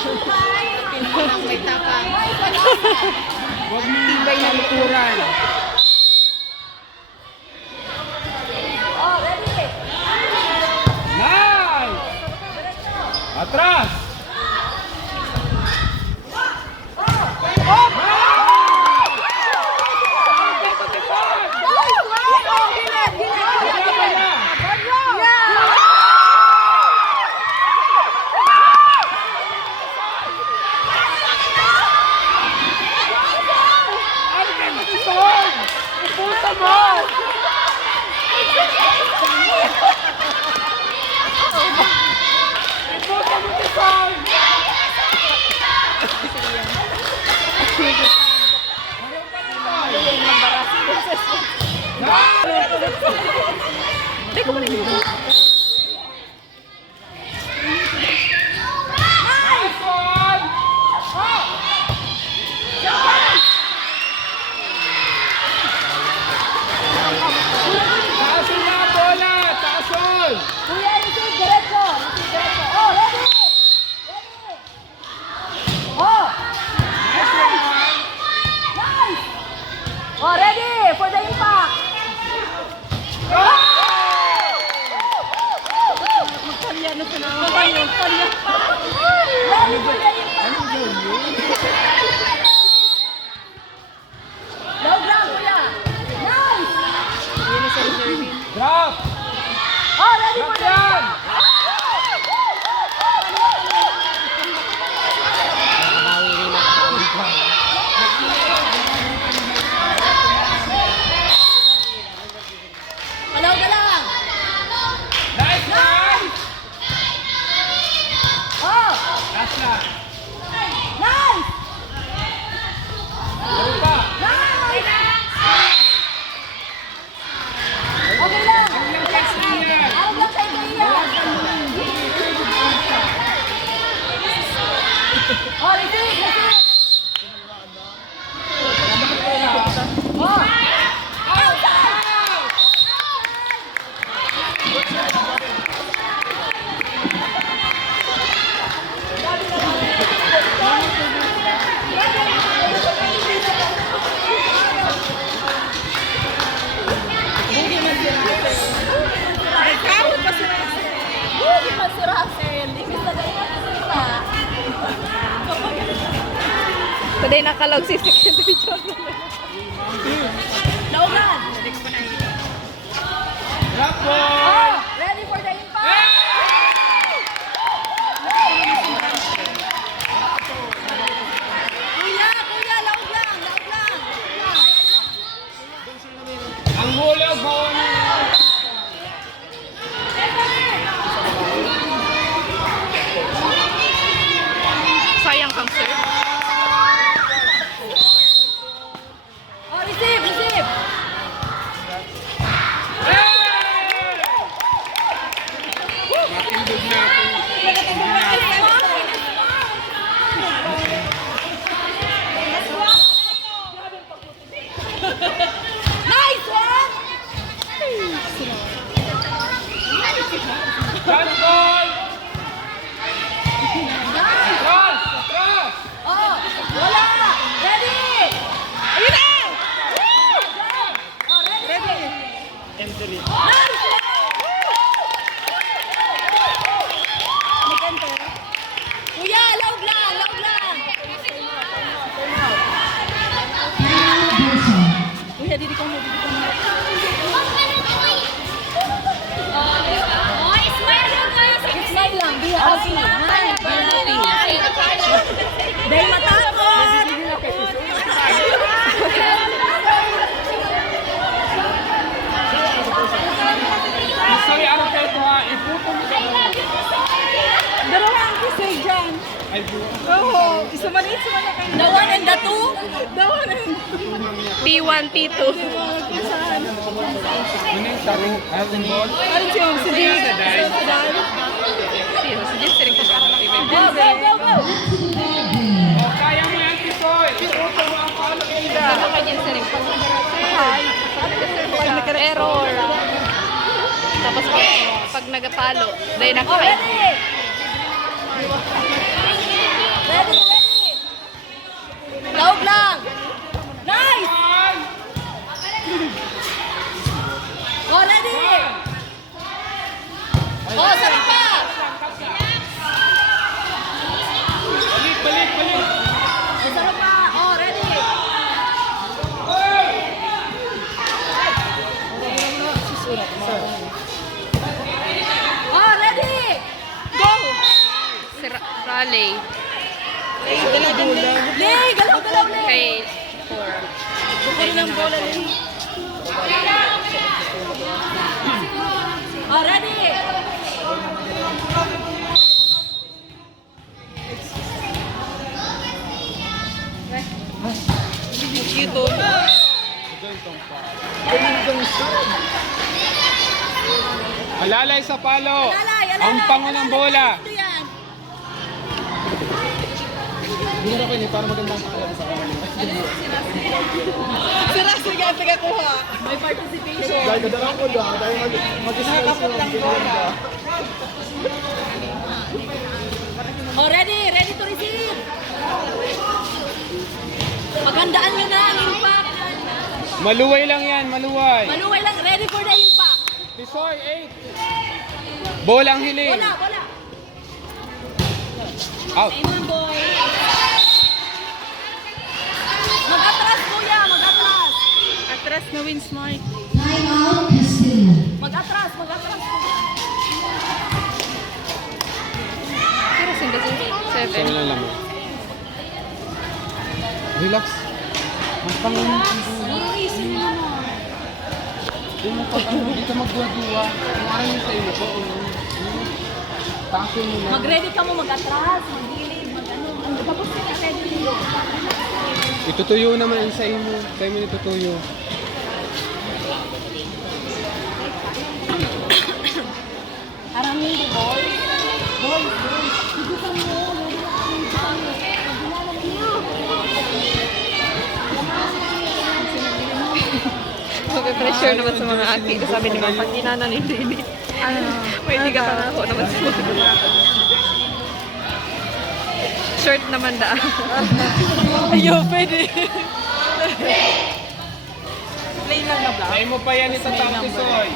Pinunang may tapang. Huwag tibay na lukuran. Nice! Atras! Oh, ready for the impact. Magkalian na sila. Ready for the impact. Low ground, kuya. Nice. Drop! Oh, ready for the Yan! impact. Malaw ka lang. Nice, nice! Oh, Last lang. nice. Laro pa. Nice. Okay lang. Huwag lang pass clear. Huwag lang kay Kaya. Oh, receive, receive. Oh. Today nakalog si Secretary John. Naugan. Drop ball! Oh, ready for the impact. Kuya, kuya, laog lang, laog lang. Ang hulog, bawal na. Sayang kang sir. Oh, receive, receive. Matindog na ako. Nice one. Dance ball! Atras! Atras! Oh, wala. Ready. Ayun na! Oh, ready. Entry. Nice. Mag-enter. Kuya, laog lang, laog lang. Kuya, didi ko mo, didi ko mo. Smile lang, be happy. Dahil matakot. Sorry, araw kayo ito ha. Iputo mo ka. Dalawa ang kisay dyan. Ay, buto. Oo, isa man na kayo. The one and the two? The one and P1, P2. Ano yung taro? Alvin ball? ano siya? Si Jay. Sino? Si Jess rin ko ba? Go, go, go, go. O, kaya mo yan, Tisoy. Iputo mo ang palo kinda. Ano ka Jess rin? Pag nag-error. Tapos pag nagapalo, dahil Oh, ready. Taog lang. Nice! Oh, ready! Oh, sarap pa! Balik. Oh, sarap pa! Oh, ready! Oh, ready! Go! Si Raleigh. Lay! Galaw-galaw, Lay! Kay 4. Bukuri ng bola, Lay. Oh, ready! Alalay sa palo. Alalay! Ang pango ng bola. Ito yan. Sira, sige, pagkakuha. May participation. Dahil kadalang ko lang, dahil mag-isip lang bola. Oh, ready! Ready to receive! Paghandaan nyo na ang impact. Maluway lang yan, maluway. Maluway lang, ready for the impact. Tisoy, 8. Bolang hiling. Bola, bola. Out. Amen, boy. Mag-atras, kuya, mag-atras. Atras na win smart. Mag-atras, mag-atras, kuya. Pero sing kasi 7. Saan lang. Relax. Ang pango ng bola. Hindi ka magduwa-duwa. Kumain mo sa iyo ko. Takin mo lang. Mag-ready ka mo, mag-atras, mag-gilid, mag-ano. Tapos ka ready. Itutuyo naman sa imo. Sa imo itutuyo. Aramin di boy. Boy, hindi ka mo. Mag-pressure naman sa mga aki. Sabi ni Mama, kinana ni Dini. May hindi ka pangako naman sa mga. Short naman da. Ayaw, pwede. Plain lang na black. Sa imo pa yan itatao, Tisoy.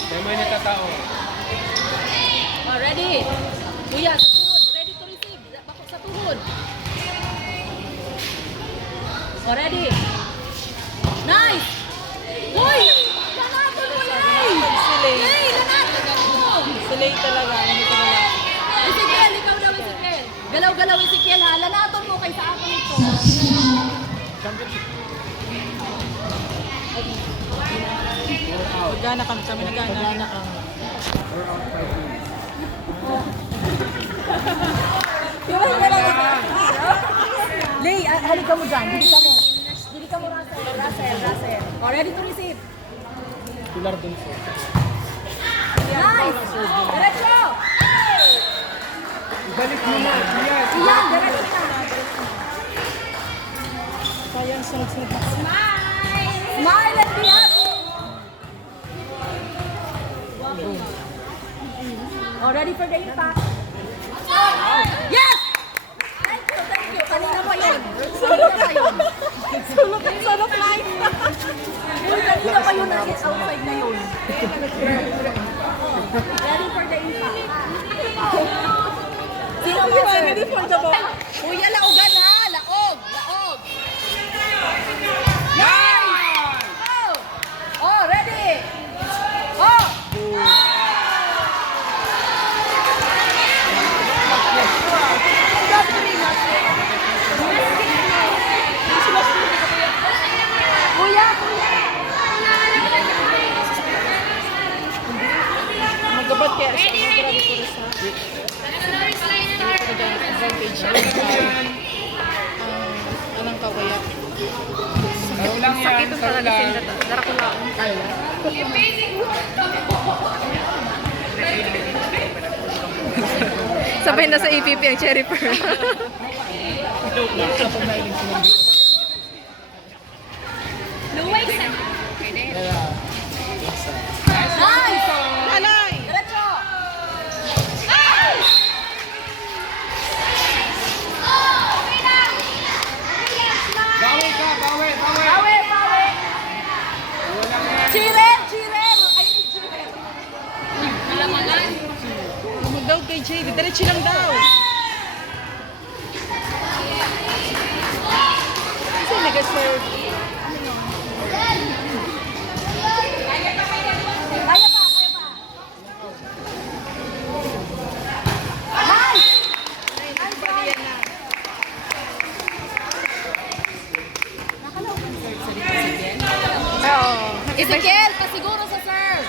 Sa imo yan itatao. Oh, ready? Kuya, sa tuhod. Ready to receive. Bako sa tuhod. Oh, ready? Nice! Uy! Lanaton mo, Lay! Lay, lanaton mo! Silay talaga. Ezekiel, ikaw daw, Ezekiel. Galaw-galaw, Ezekiel, ha? Lanaton mo kaysa ako nito. Nagana kami nagana. Lay, halika mo dyan. Dili ka mo. Dili ka mo, Russell. Oh, ready to receive. Pilar dun po. Nice! Diretso! Ibalik mo na. Yes. Iyan, diretso na. Sayang sunod-sunod na. Smile and be happy! Oh, ready for the impact? Yes! Thank you. Kanina pa yun. Sulok pa yun. Sulok life. Uy, kanina pa yun. Outside na yun. Ready for the impact. Sino ba, sir? Ready for the ball. Kuya, laogan ha. Laog. Nice! Oh, ready? Oh! Kuya! Magabat kaya sa mga grabe ko rin sa advantage. Anong kawaya? Saro lang yan. Sakit sa Saro lang. nalisin na dara ko lang. Sabay na sa EPP ang cherry pearl. Nice! Alay! Diretso! Diretso lang daw. Kasi nag-serve. Kaya pa. Nice! Oo. Ezekiel, pasiguro sa serve.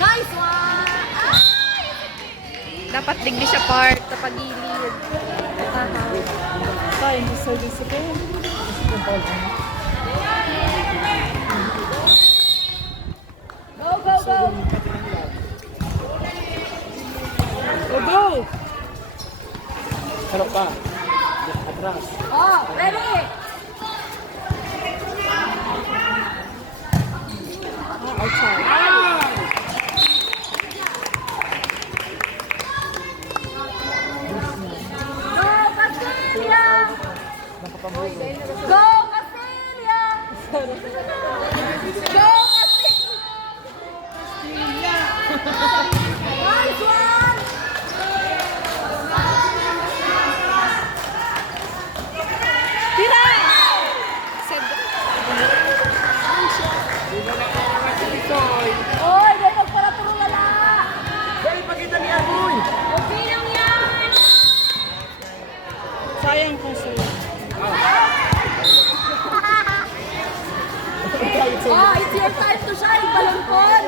Nice one! Ay! Dapat digli siya part sa pagilid. Tayo, hindi sa discipline. Kasi kung foul ka na. Go, go, go! Go, go! Sarap pa. Atras. Oh, ready! Go, Castilla! Go, Castilla! Go, Castilla! Nice one! Tira! Send. Oy, dahil magparaturo wala! Dahil pakita ni Amoy! Okay lang yan! Sayang kung sa'yo. Oh, it's your time to shine, Balonpon!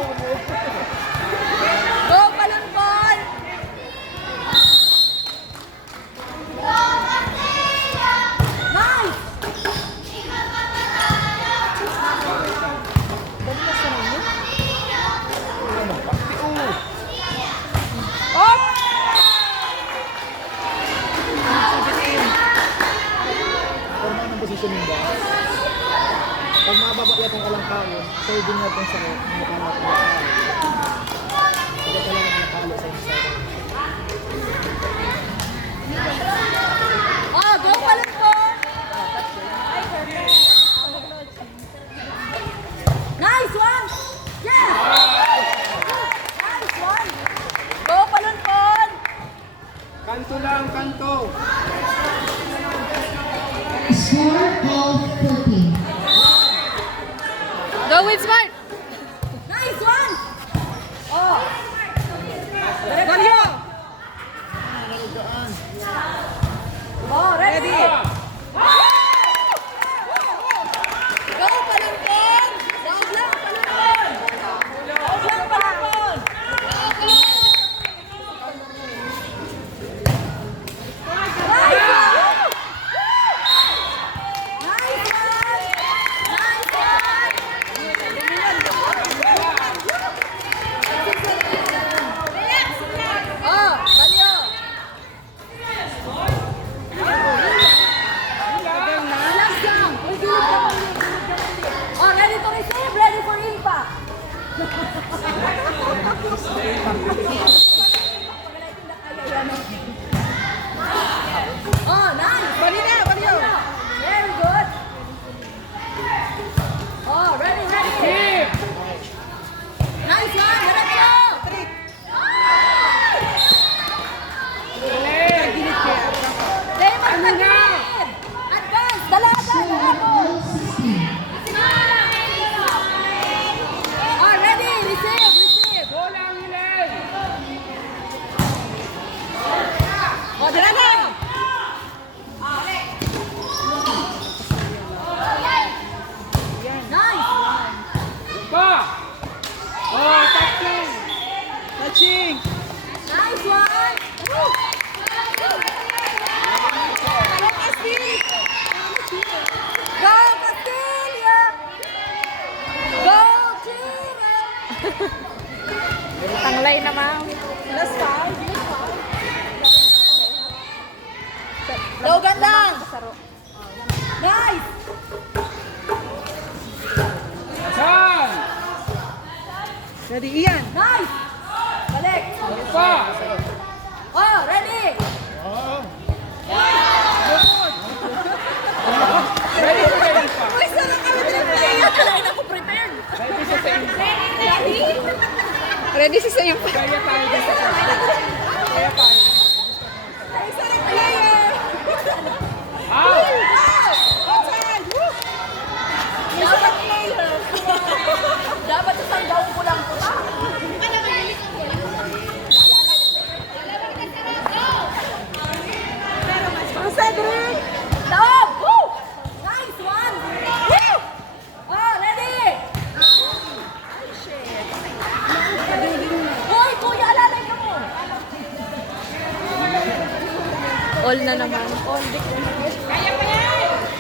Go, Balonpon! Nice! Up! Forma ng positioning ba? Pag mababa yan ang alang kaon, serving natin sa mga kalat na kaon. Hindi ka lang ang kalo sa isa. Oh, go, Balonpon! Nice one! Yeah! Nice one! Go, Balonpon! Kanto lang, kanto. Score of 14. Go with smart! Nice one! Oh! Galyo! Oh, ready! Go, Balonpon! Daog lang, Balonpon! Daog lang, Balonpon! Nice one! Nice one! Nice one! Oh, Galyo! Relax lang! Uy, gilid ka. Oh, ready to receive, ready for impact! Oh, nice! Balina, Galyo! Very good! Oh, ready, ready! Nice one! Diretso! Stay magtagilid! Advance! Dalaga! Dalago! 16. Oh, ready! Receive! Receive! Bola ang hiling. Oh, dalaga! Nice! Pa. Oh, touching. Touching! Nice one! Go, Castilla! Go, Chile! Tanglay naman. Last five. Logan lang! Nice! Saan? Ready, Ian! Nice! Balik! Pa. Oh, ready! Ready, ready pa. Uy, sarang kami din play! Kalain ako prepared! Ready sa same. Ready? Ready si sa'yo pa. Kaya tayo dito. Kaya tayo. Isa rin player. Out! Outside. Dapat player. Dapat isang gawin ko lang ito. Cedric! Loob! Woo! Nice one! Woo! Oh, ready! Hoy, kuya, alalay ka mo! All na naman.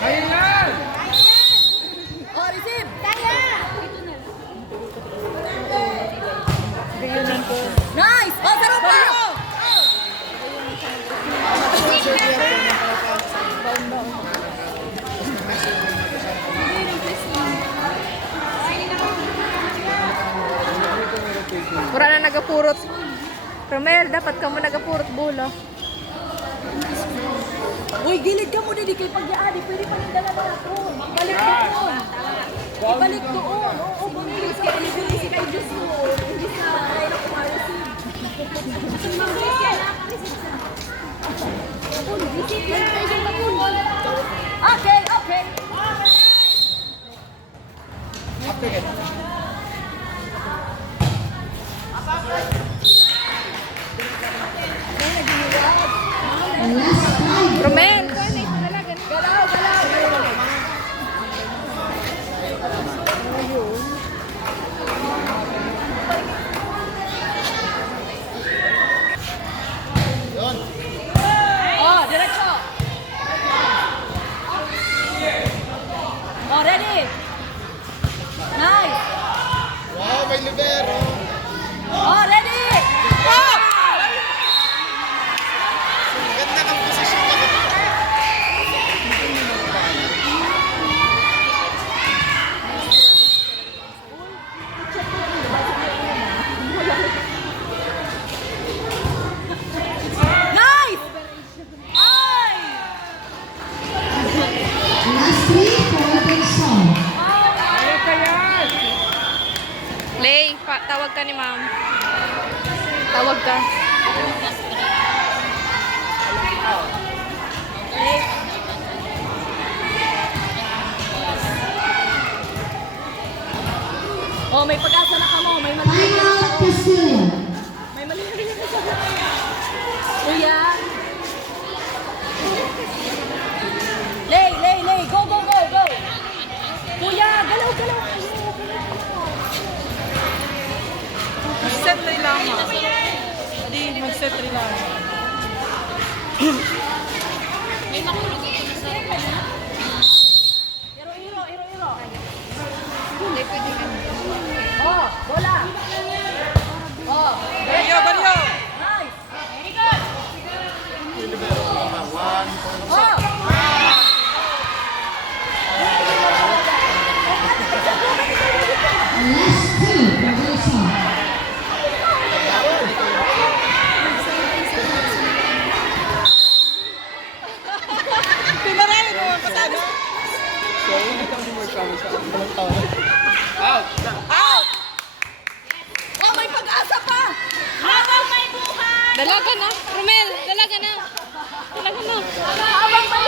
Kaya yan! Oh, receive! Kaya! Nice! Oh, sarap pa! Mura na nagapurot. Romel, dapat ka mo nagapurot bola. Uy, gilid ka muna, di kayo pag-yaadi. Pwede pa rin dalawa na to. Balik doon. Ibalik doon. Oo, bumili sa bumili kay Diyos mo. Hindi sa kaya na kumareceive. Okay, okay. And last 5. Romel, Galaw, galaw. Yun. Oh, diretso. Oh, ready. Nice. Wow, may libero. Oh, ready. Oh! Ganda ng posisyon niya. Nice. Ay! Last 3 for the song. Kaya ka yan! Lay, tawag ka ni ma'am. Tawag ka. Oh, may pag-asa na ka mo. May mali. Time out, Castillo. May mali. Kuya. Lay. Go, go, go, go. Kuya, galaw, galaw. Set rin lang. Hindi, mag-set rin lang. Iro. Oh, bola. Oh, Balyo! nice. Oh. And last 2 for the song. Pinarayan mo ang kasama. Out! Out! Oh, may pag-asa pa! Habang may buhay! Dalaga na. Romel, dalaga na. Dalaga na. Habang may